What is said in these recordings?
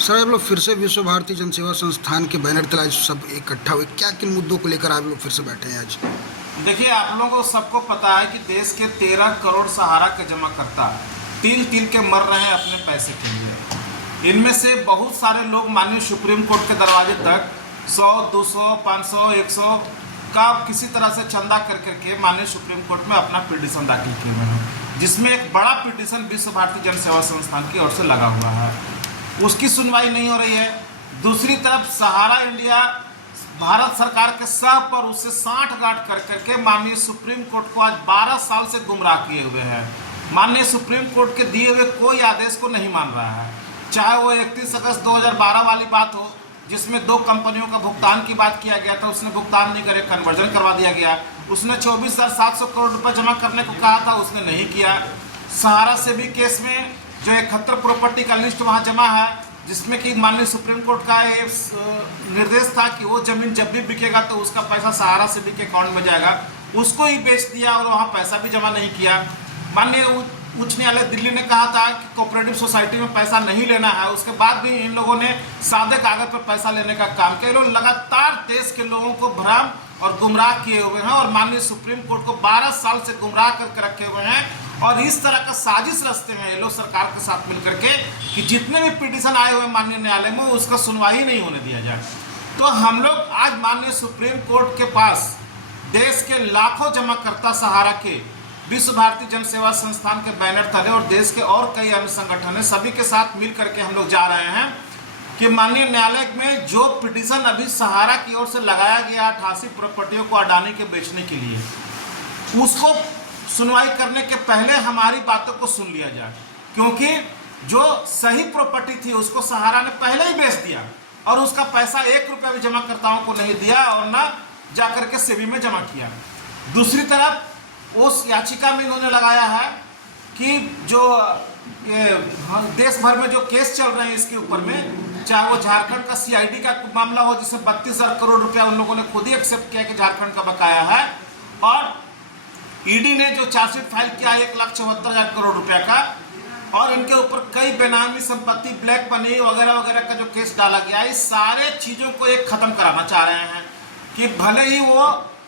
Sir आप लोग फिर से विश्व भारती जन सेवा संस्थान के बैनर तले आज सब इकट्ठा हुए, क्या किन मुद्दों को लेकर आप लोग फिर से बैठे हैं आज? देखिए, आप लोगों को सबको पता है कि देश के 13 करोड़ सहारा के जमाकर्ता तिल तिल के मर रहे हैं अपने पैसे के लिए। इनमें से बहुत सारे लोग माननीय सुप्रीम कोर्ट के दरवाजे तक 100, 200, 500, 100 का किसी तरह से चंदा कर करके माननीय सुप्रीम कोर्ट में अपना पिटीशन दाखिल किए हुए हैं, जिसमें एक बड़ा पिटीशन विश्व भारती जन सेवा संस्थान की ओर से लगा हुआ है। उसकी सुनवाई नहीं हो रही है। दूसरी तरफ सहारा इंडिया भारत सरकार के सह पर उससे 60 गांठ कर करके माननीय सुप्रीम कोर्ट को आज 12 साल से गुमराह किए हुए हैं। माननीय सुप्रीम कोर्ट के दिए हुए कोई आदेश को नहीं मान रहा है, चाहे वो 31 अगस्त 2012 वाली बात हो जिसमें 2 कंपनियों का भुगतान की बात किया गया था, उसने भुगतान नहीं करे, कन्वर्जन करवा दिया गया। उसने 24,700 करोड़ रुपए जमा करने को कहा था, उसने नहीं किया। सहारा से भी केस में जो 71 प्रॉपर्टी का लिस्ट वहाँ जमा है, जिसमें कि माननीय सुप्रीम कोर्ट का ये निर्देश था कि वो जमीन जब भी बिकेगा तो उसका पैसा सहारा से भी के अकाउंट में जाएगा, उसको ही बेच दिया और वहाँ पैसा भी जमा नहीं किया। माननीय उच्च न्यायालय दिल्ली ने कहा था कि कोऑपरेटिव सोसाइटी में पैसा नहीं लेना है, उसके बाद भी इन लोगों ने सादे कागज पर पैसा लेने का काम किया। लोग लगातार देश के लोगों को भ्रम और गुमराह किए हुए हैं और माननीय सुप्रीम कोर्ट को 12 साल से गुमराह करके रखे हुए हैं और इस तरह का साजिश रचते हैं ये लोग सरकार के साथ मिलकर के कि जितने भी पिटीशन आए हुए माननीय न्यायालय में उसका सुनवाई नहीं होने दिया जाए। तो हम लोग आज माननीय सुप्रीम कोर्ट के पास देश के लाखों जमाकर्ता सहारा के विश्व भारती जन सेवा संस्थान के बैनर तले और देश के और कई अन्य संगठन है, सभी के साथ मिल करके हम लोग जा रहे हैं कि माननीय न्यायालय में जो पिटीशन अभी सहारा की ओर से लगाया गया 88 प्रॉपर्टियों को अडानी के बेचने के लिए, उसको सुनवाई करने के पहले हमारी बातों को सुन लिया जाए, क्योंकि जो सही प्रॉपर्टी थी उसको सहारा ने पहले ही बेच दिया और उसका पैसा 1 रुपया भी जमाकर्ताओं को नहीं दिया और ना जाकर के सेबी में जमा किया। दूसरी तरफ उस याचिका में इन्होंने लगाया है कि जो देश भर में जो केस चल रहे हैं इसके ऊपर में, चाहे वो झारखंड का CID का मामला हो जिसमें 32,000 करोड़ रुपया उन लोगों ने खुद ही एक्सेप्ट किया कि झारखंड का बकाया है, और ED ने जो चार्जशीट फाइल किया 1,74,000 करोड़ रुपया का, और इनके ऊपर कई बेनामी संपत्ति, ब्लैक मनी वगैरह वगैरह का जो केस डाला गया, इस सारे चीजों को एक खत्म कराना चाह रहे हैं कि भले ही वो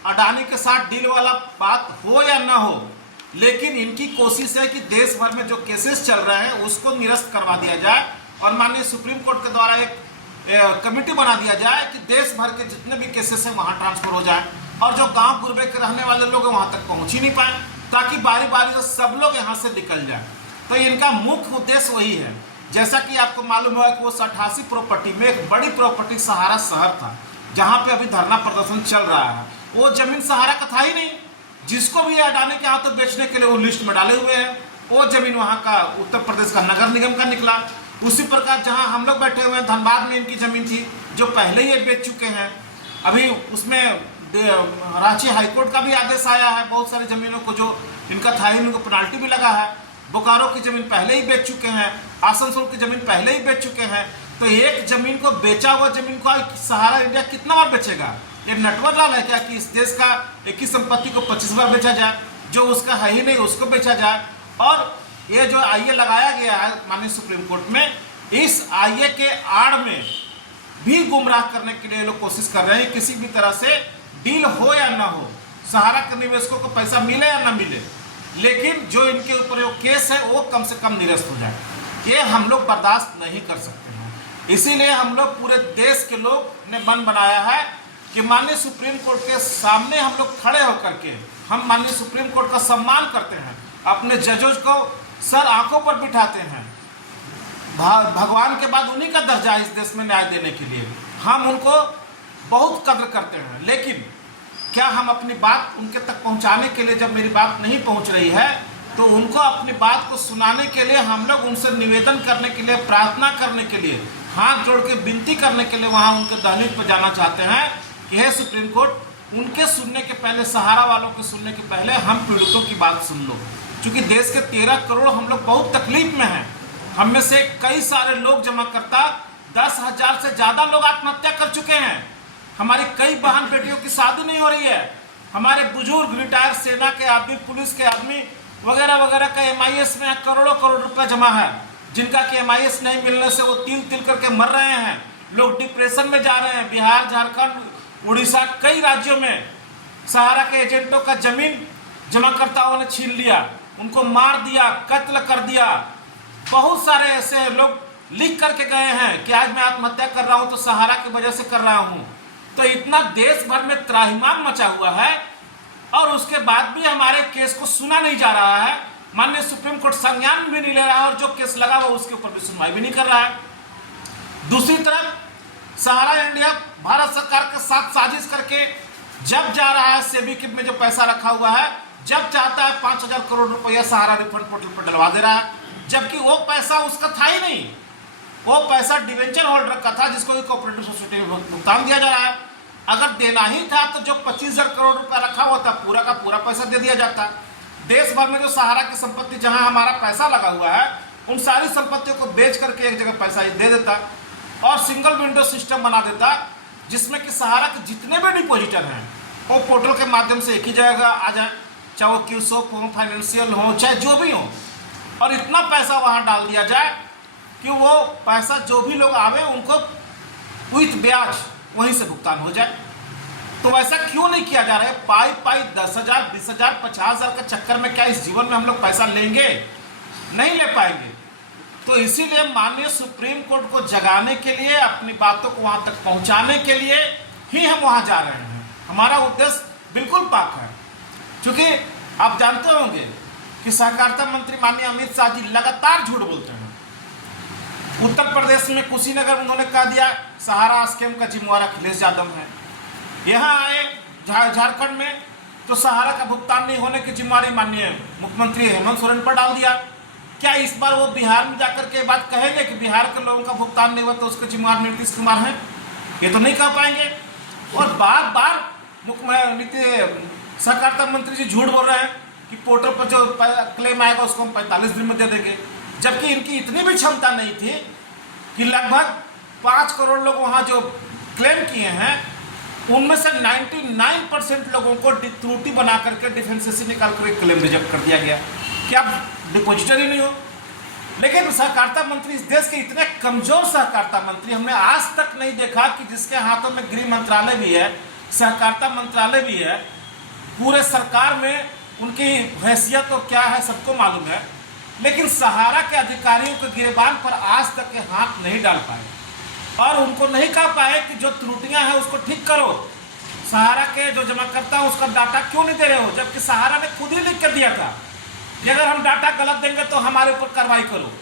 अडानी के साथ डील वाला बात हो या ना हो, लेकिन इनकी कोशिश है कि देश भर में जो केसेस चल रहे हैं उसको निरस्त करवा दिया जाए और माननीय सुप्रीम कोर्ट के द्वारा एक कमेटी बना दिया जाए कि देश भर के जितने भी केसेस हैं वहाँ ट्रांसफर हो जाए और जो गांव गुरबे के रहने वाले लोग हैं वहाँ तक पहुँच ही नहीं पाए, ताकि बारी बारी से सब लोग यहाँ से निकल जाए। तो इनका मुख्य उद्देश्य वही है। जैसा कि आपको मालूम हुआ कि वो 88 प्रॉपर्टी में एक बड़ी प्रॉपर्टी सहारा शहर था, जहाँ पे अभी धरना प्रदर्शन चल रहा है, वो जमीन सहारा का था ही नहीं, जिसको भी अडानी के हाथों बेचने के लिए वो लिस्ट में डाले हुए हैं, वो जमीन वहाँ का उत्तर प्रदेश का नगर निगम का निकला। उसी प्रकार जहाँ हम लोग बैठे हुए हैं धनबाद में इनकी जमीन थी जो पहले ही बेच चुके हैं। अभी उसमें रांची हाईकोर्ट का भी आदेश आया है, बहुत सारी जमीनों को जो इनका था ही उनको पेनाल्टी भी लगा है। बोकारो की जमीन पहले ही बेच चुके हैं, आसनसोल की जमीन पहले ही बेच चुके हैं। तो एक जमीन को बेचा हुआ जमीन को सहारा इंडिया कितना बार बेचेगा? ये नटवर लाल है क्या कि इस देश का एक ही संपत्ति को 25 बार बेचा जाए, जो उसका है ही नहीं उसको बेचा जाए? और ये जो आईए लगाया गया है माननीय सुप्रीम कोर्ट में, इस आईए के आड़ में भी गुमराह करने के लिए लोग कोशिश कर रहे हैं किसी भी तरह से डील हो या ना हो, सहारा के निवेशकों को पैसा मिले या ना मिले, लेकिन जो इनके ऊपर जो केस है वो कम से कम निरस्त हो जाए। ये हम लोग बर्दाश्त नहीं कर सकते हैं। इसीलिए हम लोग पूरे देश के लोग ने मन बनाया है कि माननीय सुप्रीम कोर्ट के सामने हम लोग खड़े होकर के हम माननीय सुप्रीम कोर्ट का सम्मान करते हैं, अपने जजों को सर आंखों पर बिठाते हैं। भगवान के बाद उन्हीं का दर्जा है इस देश में न्याय देने के लिए, हम उनको बहुत कद्र करते हैं। लेकिन क्या हम अपनी बात उनके तक पहुंचाने के लिए, जब मेरी बात नहीं पहुंच रही है तो उनको अपनी बात को सुनाने के लिए हम लोग उनसे निवेदन करने के लिए, प्रार्थना करने के लिए, हाथ जोड़ के विनती करने के लिए वहां उनके दहलीज पर जाना चाहते हैं कि हे सुप्रीम कोर्ट, उनके सुनने के पहले, सहारा वालों के सुनने के पहले हम पीड़ितों की बात सुन लो। क्योंकि देश के 13 करोड़ हम लोग बहुत तकलीफ में हैं। हम में से कई सारे लोग जमाकर्ता 10,000 से ज़्यादा लोग आत्महत्या कर चुके हैं। हमारी कई बहन बेटियों की शादी नहीं हो रही है। हमारे बुजुर्ग, रिटायर्ड सेना के आदमी, पुलिस के आदमी वगैरह वगैरह का MIS में करोड़ों करोड़ रुपया जमा है, जिनका कि MIS नहीं मिलने से वो तिल तिल करके मर रहे हैं, लोग डिप्रेशन में जा रहे हैं। बिहार, झारखंड, उड़ीसा, कई राज्यों में सहारा के एजेंटों का जमीन जमाकर्ताओं ने छीन लिया, उनको मार दिया, कत्ल कर दिया। बहुत सारे ऐसे लोग लिख करके गए हैं कि आज मैं आत्महत्या कर रहा हूं तो सहारा की वजह से कर रहा हूं। तो इतना देश भर में त्राहिमाम मचा हुआ है और उसके बाद भी हमारे केस को सुना नहीं जा रहा है। माननीय सुप्रीम कोर्ट संज्ञान भी नहीं ले रहा है और जो केस लगा हुआ उसके ऊपर भी सुनवाई भी नहीं कर रहा है। दूसरी तरफ सहारा इंडिया भारत सरकार के साथ साजिश करके जब जा रहा है सेबी के में जो पैसा रखा हुआ है, जब चाहता है 5,000 करोड़ रुपया सहारा रिफंड पोर्टल पर डलवा दे रहा है, जबकि वो पैसा उसका था ही नहीं। वो पैसा डिवेंचर होल्डर का था जिसको कोऑपरेटिव सोसाइटी में भुगतान दिया जा रहा है। अगर देना ही था तो जो 25,000 करोड़ रुपया रखा हुआ था पूरा का पूरा पैसा दे दिया जाता। देश भर में जो सहारा की संपत्ति जहां हमारा पैसा लगा हुआ है उन सारी संपत्तियों को बेच करके एक जगह पैसा दे देता और सिंगल विंडो सिस्टम बना देता जिसमें कि सहारा के जितने भी डिपोजिटर हैं वो पोर्टल के माध्यम से एक ही जगह आ जाए, चाहे वो क्यूसोप हो, फाइनेंशियल हो, चाहे जो भी हो, और इतना पैसा वहां डाल दिया जाए कि वो पैसा जो भी लोग आवे उनको विथ ब्याज वहीं से भुगतान हो जाए। तो वैसा क्यों नहीं किया जा रहा है? पाई 10,000, 20,000, 50,000 के चक्कर में क्या इस जीवन में हम लोग पैसा लेंगे? नहीं ले पाएंगे। तो इसीलिए माननीय सुप्रीम कोर्ट को जगाने के लिए, अपनी बातों को वहां तक पहुंचाने के लिए ही हम वहां जा रहे हैं। हमारा उद्देश्य बिल्कुल पाक है, क्योंकि आप जानते होंगे कि सहकारिता मंत्री माननीय अमित शाह जी लगातार झूठ बोलते हैं। उत्तर प्रदेश में कुशीनगर उन्होंने कह दिया सहारा स्कीम का जिम्मेवार अखिलेश यादव है। यहाँ आए झारखंड में तो सहारा का भुगतान नहीं होने की जिम्मेवारी माननीय मुख्यमंत्री हेमंत सोरेन पर डाल दिया। क्या इस बार वो बिहार में जाकर के बात कहेंगे कि बिहार के लोगों का भुगतान नहीं हुआ तो उसके जिम्मेवार नीतीश कुमार हैं? ये तो नहीं कह पाएंगे। और बार बार सहकारिता मंत्री जी झूठ बोल रहे हैं कि पोर्टल पर जो क्लेम आएगा उसको हम 45 दिन में दे देंगे, जबकि इनकी इतनी भी क्षमता नहीं थी कि लगभग 5 करोड़ लोग वहाँ जो क्लेम किए हैं उनमें से 99% लोगों को त्रुटि बना करके डिफेंस से निकाल कर क्लेम रिजेक्ट कर दिया गया कि आप डिपोजिटर ही नहीं हो। लेकिन सहकारिता मंत्री, इस देश के इतने कमजोर सहकारिता मंत्री हमने आज तक नहीं देखा कि जिसके हाथों में गृह मंत्रालय भी है, सहकारिता मंत्रालय भी है, पूरे सरकार में उनकी हैसियत तो क्या है सबको मालूम है, लेकिन सहारा के अधिकारियों के गिरबान पर आज तक के हाथ नहीं डाल पाए और उनको नहीं कह पाए कि जो त्रुटियां हैं उसको ठीक करो। सहारा के जो जमाकर्ता है उसका डाटा क्यों नहीं दे रहे हो, जबकि सहारा ने खुद ही लिख कर दिया था कि अगर हम डाटा गलत देंगे तो हमारे ऊपर कार्रवाई करो।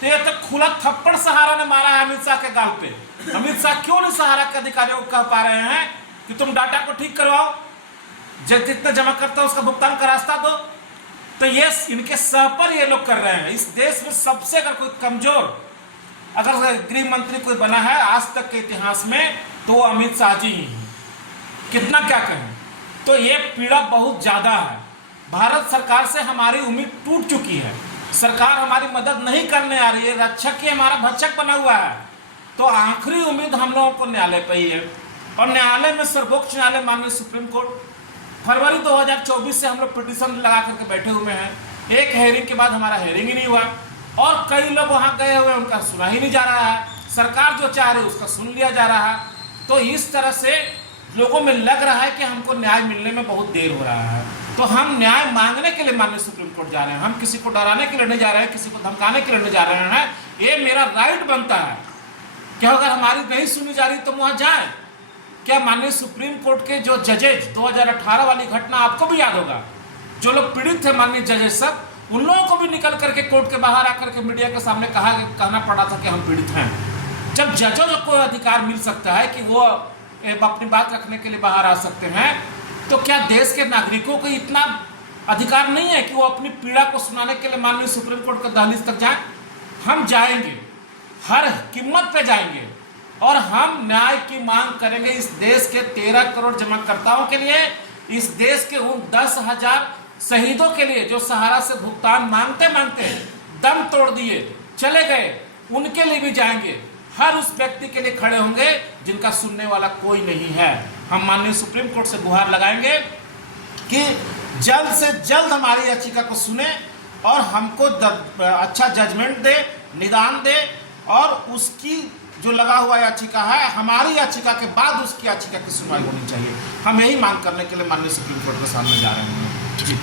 तो ये तक खुला थप्पड़ सहारा ने मारा है अमित शाह के गाल पे। अमित शाह क्यों नहीं सहारा के अधिकारियों को कह पा रहे हैं कि तुम डाटा को ठीक करवाओ, जितना जमा करता है उसका भुगतान का रास्ता दो? तो ये इनके सह पर ये लोग कर रहे हैं। इस देश में सबसे अगर कोई कमजोर अगर गृह मंत्री कोई बना है आज तक के इतिहास में तो वो अमित शाह जी ही हैं। कितना क्या कहें, तो ये पीड़ा बहुत ज्यादा है। भारत सरकार से हमारी उम्मीद टूट चुकी है, सरकार हमारी मदद नहीं करने आ रही है, रक्षक ही हमारा भक्षक बना हुआ है। तो आखिरी उम्मीद हम लोगों को न्यायालय पर ही है और न्यायालय में सर्वोच्च न्यायालय माननीय सुप्रीम कोर्ट फरवरी 2024 से हम लोग पिटीशन लगा करके बैठे हुए हैं। एक हेयरिंग के बाद हमारा हेयरिंग ही नहीं हुआ और कई लोग वहां गए हुए उनका सुना ही नहीं जा रहा है। सरकार जो चाह रही है उसका सुन लिया जा रहा है। तो इस तरह से लोगों में लग रहा है कि हमको न्याय मिलने में बहुत देर हो रहा है। तो हम न्याय मांगने के लिए माननीय सुप्रीम कोर्ट जा रहे हैं, हम किसी को डराने के लिए नहीं जा रहे हैं, किसी को धमकाने के लिए नहीं जा रहे हैं। ये मेरा राइट बनता है कि अगर हमारी नहीं सुनी जा रही तो वहां जाए। क्या माननीय सुप्रीम कोर्ट के जो जजेज 2018 वाली घटना आपको भी याद होगा, जो लोग पीड़ित थे माननीय जजेज सब, उन लोगों को भी निकल करके कोर्ट के बाहर आकर के मीडिया के सामने कहना पड़ा था कि हम पीड़ित हैं। जब जजों को अधिकार मिल सकता है कि वो अपनी बात रखने के लिए बाहर आ सकते हैं, तो क्या देश के नागरिकों को इतना अधिकार नहीं है कि वो अपनी पीड़ा को सुनाने के लिए माननीय सुप्रीम कोर्ट के दहलीज तक जाएं? हम जाएंगे, हर कीमत पे जाएंगे और हम न्याय की मांग करेंगे इस देश के 13 करोड़ जमाकर्ताओं के लिए, इस देश के उन 10,000 शहीदों के लिए जो सहारा से भुगतान मांगते मांगते दम तोड़ दिए चले गए, उनके लिए भी जाएंगे। हर उस व्यक्ति के लिए खड़े होंगे जिनका सुनने वाला कोई नहीं है। हम माननीय सुप्रीम कोर्ट से गुहार लगाएंगे कि जल्द से जल्द हमारी याचिका को सुने और हमको अच्छा जजमेंट दे, निदान दे और उसकी जो लगा हुआ याचिका है, हमारी याचिका के बाद उसकी याचिका की सुनवाई होनी चाहिए। हम यही मांग करने के लिए माननीय सुप्रीम कोर्ट के सामने जा रहे हैं। जी।